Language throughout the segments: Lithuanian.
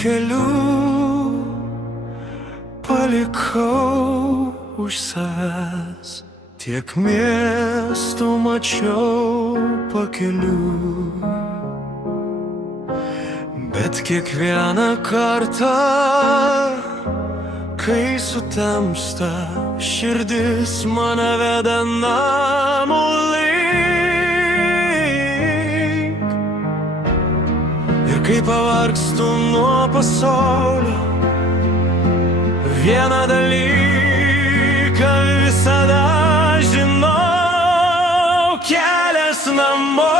kelių palikau už savęs. Tiek miestų mačiau pakelių, bet kiekvieną kartą, kai sutemsta širdis, mane veda namų link. Ir kai pavargstu nuo pasaulio, vieną dalyką visada žinau: kelias namo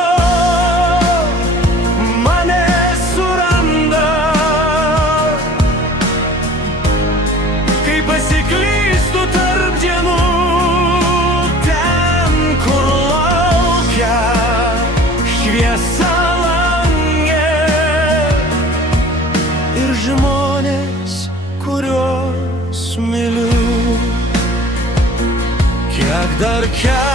mane suranda. Kai pasiklystu tarp dienų, ten, kur laukia šviesa lange, ir žmonės, kuriuos myliu. Kiek dar kelionių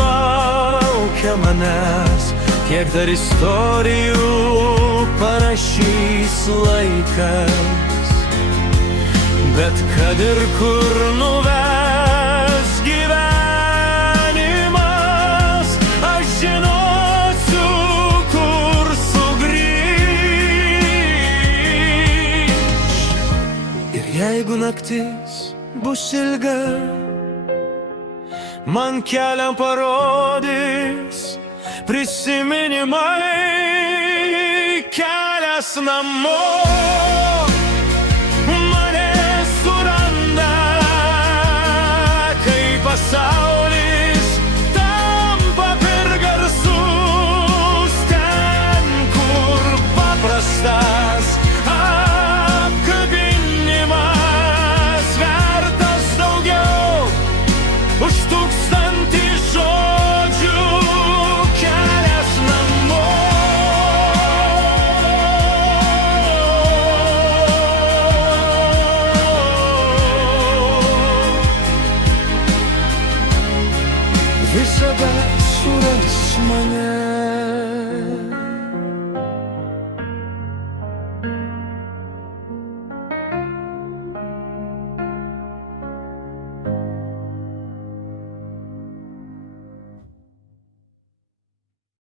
laukia manęs, kiek dar istorijų parašys laikas, bet kad ir kur nuves gyvenimas, aš žinosiu, kur sugrįž. Ir jeigu naktis bus ilga, man kelią parodys prisiminimai. Kelias namo